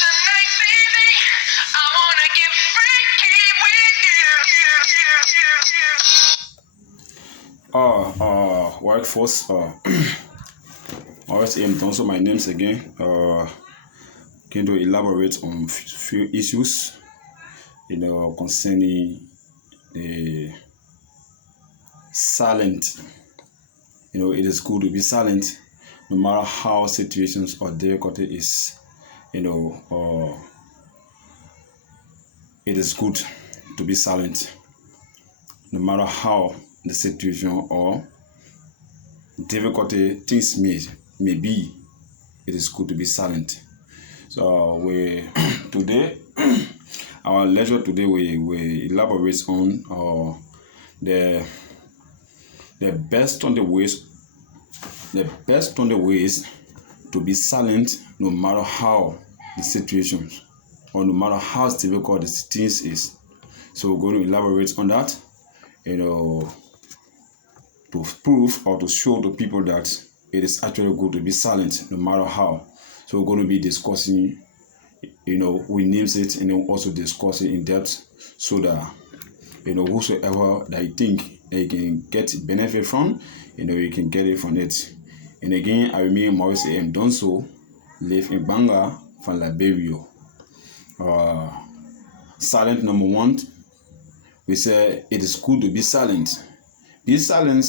tonight, baby, I wanna get freaky with you. Workforce. Always aim also my names again. Going to elaborate on few issues, concerning the silent. It is good to be silent, no matter how situations or difficulty is. It is good to be silent, no matter how the situation or difficulty things may be. It is good to be silent. So we today, our lecture today we elaborate on the best on the ways to be silent, no matter how the situations or no matter how difficult the things is. So we're going to elaborate on that, to prove or to show to people that it is actually good to be silent no matter how. So we're going to be discussing, we names it and then also discuss it in depth so that, whosoever that you think that you can get benefit from, you can get it from it. And again, I remain Maurice M. Donso, live in Banga from Liberia. Silent number one, we say it is good to be silent. Be silent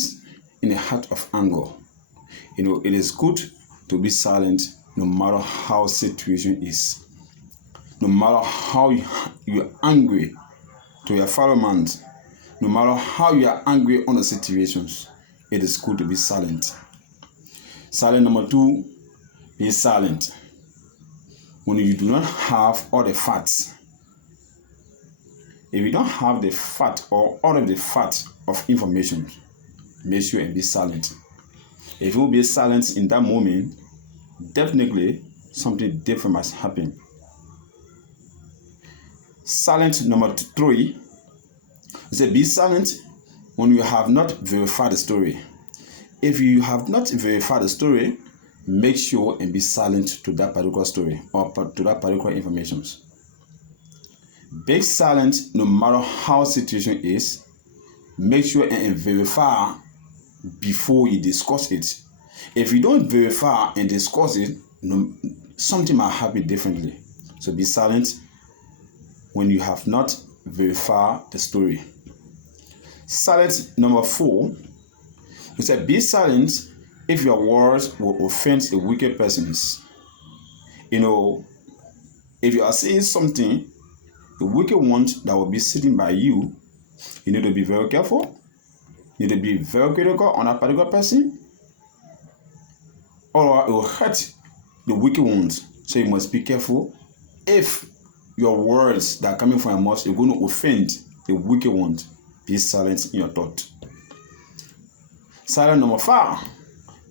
in the heart of anger. It is good to be silent no matter how situation is. No matter how you're angry to your fellow man, no matter how you are angry on the situations, it is good to be silent. Silent number two, be silent when you do not have all the facts. If you don't have the fact or all of the facts of information, make sure and be silent. If you be silent in that moment, definitely something different must happen. Silent number three, is be silent when you have not verified the story. If you have not verified the story, make sure and be silent to that particular story or to that particular information. Be silent no matter how situation is. Make sure and verify before you discuss it. If you don't verify and discuss it, something might happen differently. So be silent when you have not verified the story. Silent number four, we said be silent if your words will offend the wicked persons. If you are saying something, the wicked one that will be sitting by you, you need to be very careful. You need to be very critical on that particular person, or it will hurt the wicked ones. So you must be careful. If your words that are coming from your mouth are going to offend the wicked ones, be silent in your thought. Silent number five,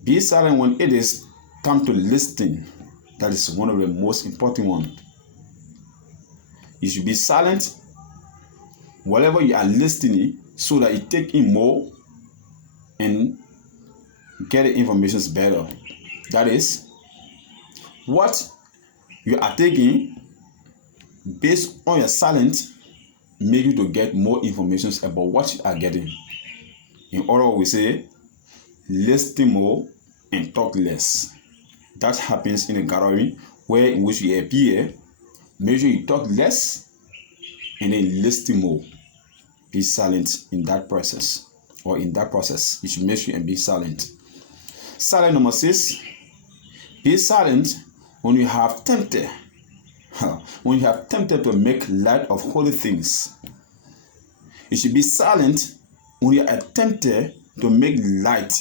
be silent when it is time to listen. That is one of the most important ones. You should be silent whatever you are listening so that you take in more and get the information better. That is, what you are taking based on your silence make you to get more information about what you are getting. In other words, we say, listen more and talk less. That happens in a gathering where in which you appear. Make sure you talk less and then listen more. Be silent in that process, or in that process. You should make sure and be silent. Silent number six, be silent when you have tempted. When you have tempted to make light of holy things. You should be silent when you are tempted to make light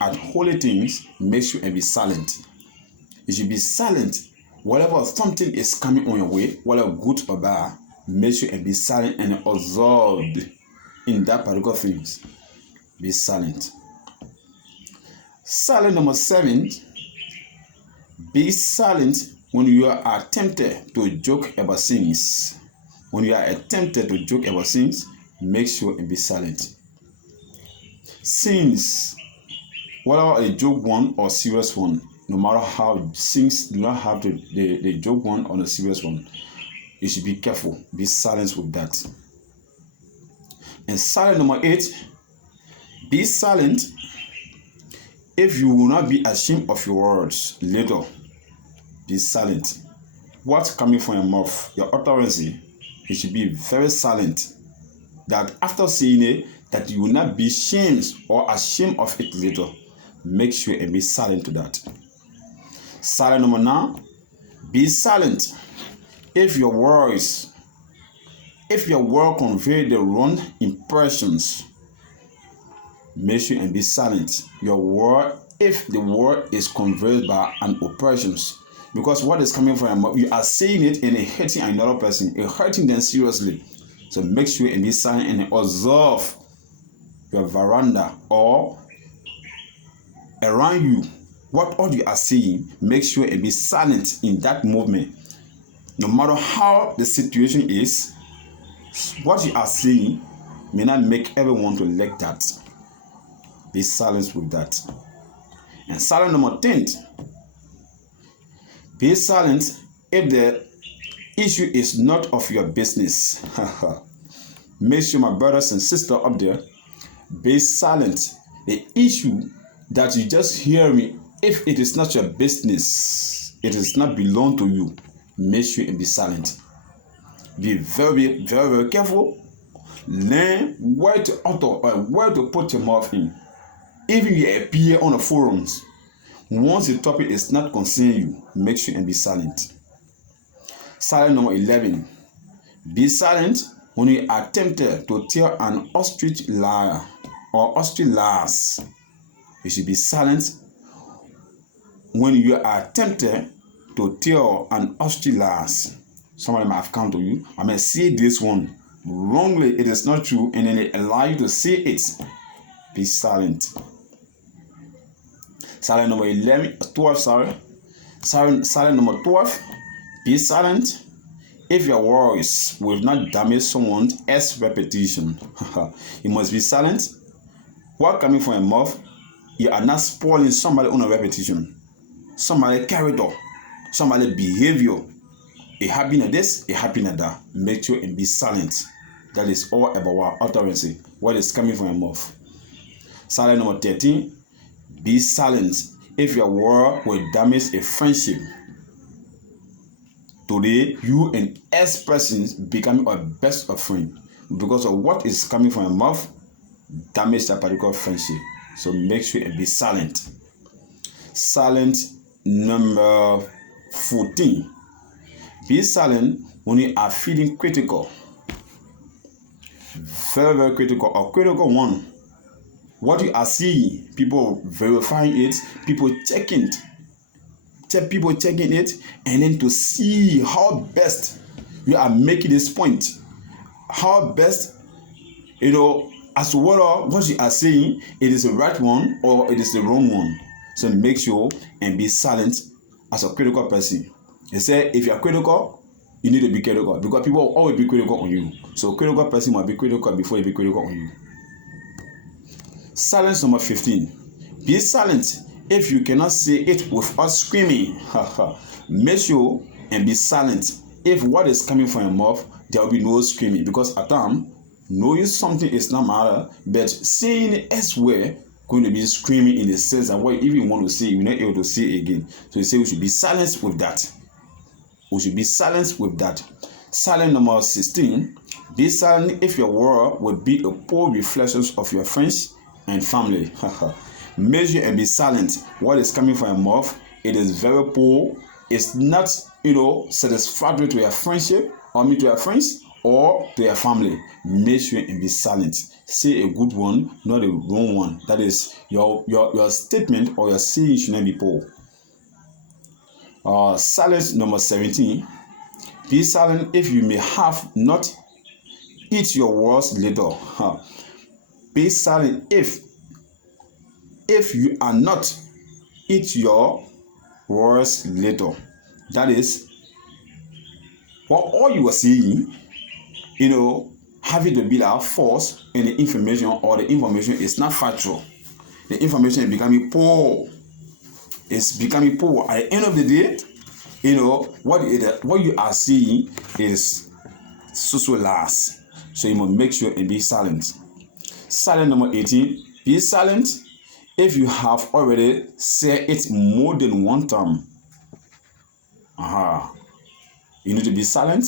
at holy things. Make sure and be silent. You should be silent whatever something is coming on your way, whether good or bad. Make sure and be silent and absorbed in that particular things. Be silent. Silent number seven, be silent when you are tempted to joke about things. When you are tempted to joke about things, make sure and be silent. Sins, whether a joke one or serious one, no matter how things do not have the joke one or the serious one. You should be careful. Be silent with that. And silent number 8, be silent if you will not be ashamed of your words later. Be silent. What's coming from your mouth, your utterance, you should be very silent. That after saying it, that you will not be ashamed or ashamed of it later. Make sure and be silent to that. Silent number 9, be silent if your words convey the wrong impressions. Make sure and be silent. Your word, if the word is conveyed by an oppressions, because what is coming from your mouth, you are saying it and hurting another person, you're hurting them seriously. So make sure and be silent and observe your veranda or around you. What all you are saying, make sure and be silent in that movement. No matter how the situation is, what you are saying may not make everyone to like that. Be silent with that. And silent number 10, be silent if the issue is not of your business. Make sure, my brothers and sisters up there, be silent. The issue that you just hear me, if it is not your business, it does not belong to you, make sure and be silent. Be very, very, very careful. Learn where to utter or where to put your mouth in. Even you appear on the forums, once the topic is not concerning you, make sure and be silent. Silent number 11. Be silent when you are tempted to tell an ostrich lie or ostrich lies. You should be silent when you are tempted to tell an ostrich lies. Somebody might have come to you, I may say this one wrongly, it is not true, and then they allow you to say it. Be silent. Silent number 12, Silent number 12. Be silent if your words will not damage someone else's reputation. You must be silent. What coming from your mouth, you are not spoiling somebody on a reputation, somebody character, somebody behavior. It happened at this, it happened at that. Make sure and be silent. That is all about our utterance. What is coming from your mouth. Silent number 13. Be silent if your word will damage a friendship. Today, you and S persons becoming a best of friend because of what is coming from your mouth, damage that particular friendship. So make sure and be silent. Silent number 14. Be silent when you are feeling critical. Very, very critical or critical one. What you are seeing, people verifying it, people checking it, and then to see how best you are making this point, how best, as to whether what you are saying, it is the right one or it is the wrong one. So make sure and be silent as a critical person. They say if you are critical, you need to be critical because people will always be critical on you. So critical person must be critical before they be critical on you. Silence number 15. Be silent if you cannot say it without screaming. Make sure and be silent if what is coming from your mouth, there will be no screaming. Because at times, knowing something is not matter, but saying it elsewhere going to be screaming in the sense that what you even want to say, you're not able to say it again. So you say we should be silent with that. We should be silent with that. Silent number 16. Be silent if your word will be a poor reflection of your friends and family. Measure and be silent. What is coming from your mouth, it is very poor. It's not, satisfactory to your friendship, or to your friends, or to your family. Make sure and be silent. Say a good one, not a wrong one. That is your statement or your saying should not be poor. Silence number 17. Be silent if you may have not eat your words later. Be silent if you are not eat your words later. That is what all you are saying, having to be like false in the information, or the information is not factual. The information is becoming poor. It's becoming poor. At the end of the day, you know what you are seeing is so last. So you must make sure and be silent. Silent number 18. Be silent if you have already said it more than one time. You need to be silent.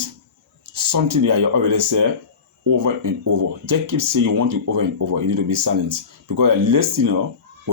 Something that you already said over and over. Just keep saying you want to over and over. You need to be silent because you're listening